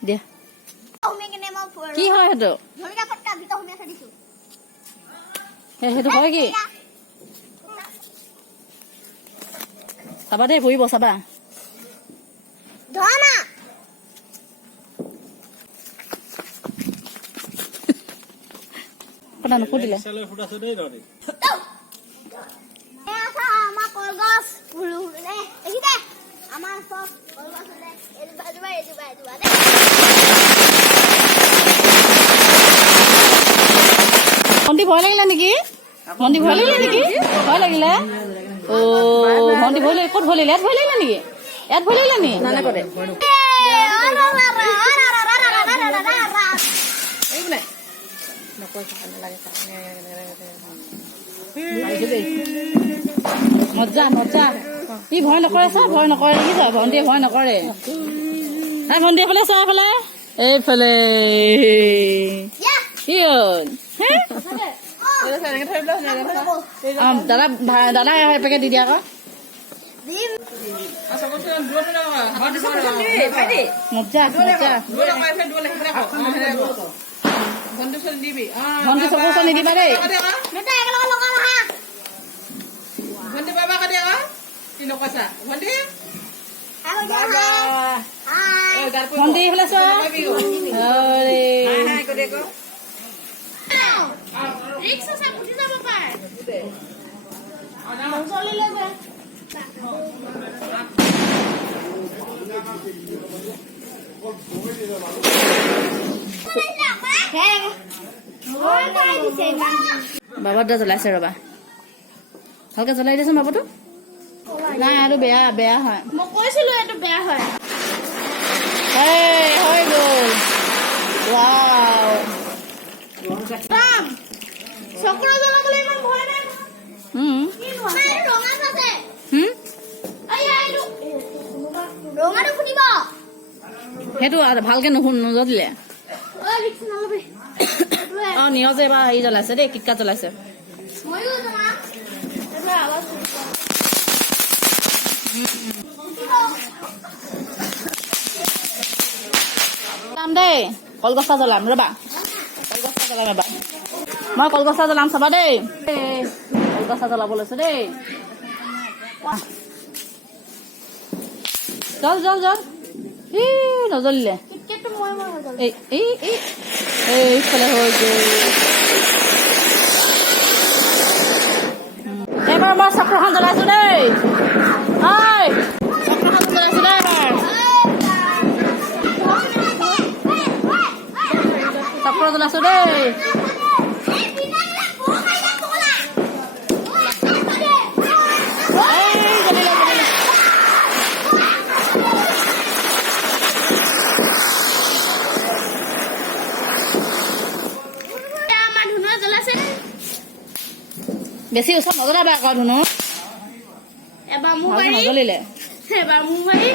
দিয়া কি হয় সেইটো সেইটো হয় কি চাবা দেই পৰিব চাবা কথা নুসুধিলে ভণ্টি ভয় লাগিলে নেকি ভয় লাগিলে অ ভণ্টি ভয় লাগিলে ক'ত ভয় লাগিলে ইয়াত ভয় লাগিলে নেকি নানা কৰে মজা ই ভয় নকৰে চা ভয় নকৰে কি কয় ভণ্টিয়ে ভয় নকৰে ভণ্টি এইফালে চা এইফালে কি হ'ল দাদা এপেকেট দি দিয়া আকৌ মজা ভণ্টি চকু ওচৰত নিদিবা দেই ভণ্টি এইফালে চোৱা বাবাটা জ্বলাইছে ৰবা ভালকে জ্বলাই দিয়েচোন বাবাটো নাই আৰু বেয়া হয় মই কৈছিলো এইটো বেয়া হয় হৈ গ'ল ৱাও চক্ৰ জ্বলাবলৈ ইমান ভয় নাই সেইটো ভালকে নজ্বলিলে অ নিয়জে এবাৰ হেৰি জ্বলাইছে দেই কিটকাট জ্বলাইছে দেই কলগছা জ্বলাম ৰবা মই কলগছা জ্বলাম চাবা দেই কলগছা জ্বলাব লৈছো দেই জল নজ্বলিলে এইফালে হৈ গ'ল এইবাৰ মই চক্ৰখন জ্বলাইছো দেই চক্ৰখন জ্বলাইছো দেই চক্ৰ জ্বলাইছো দেই বেছি ওচৰত নজ্বলাবা আকৌ ধুনু এবাৰ মোৰ মাৰি নজ্বলিলে এবাৰ মোৰ মাৰি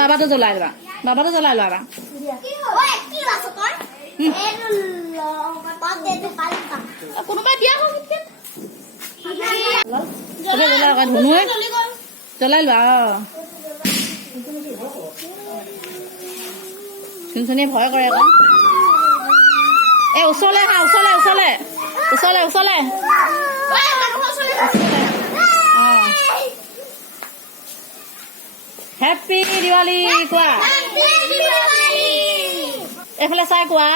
বাবাটো জ্বলাই লোৱা কোনোবাই দিয়া ধুনু জ্বলাই লোৱা চুনচুনিয়ে ভয় কৰে আকৌ ওচৰলে হেপী দিৱালী কোৱা এইফালে চাই কোৱা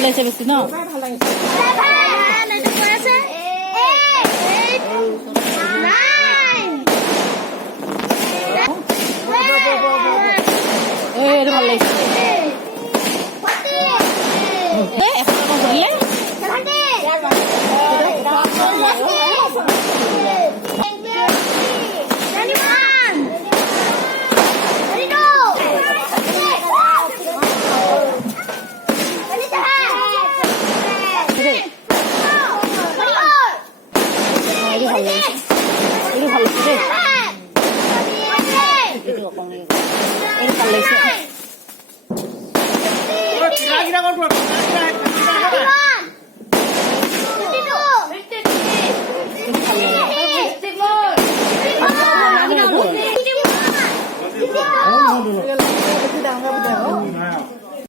Let's have a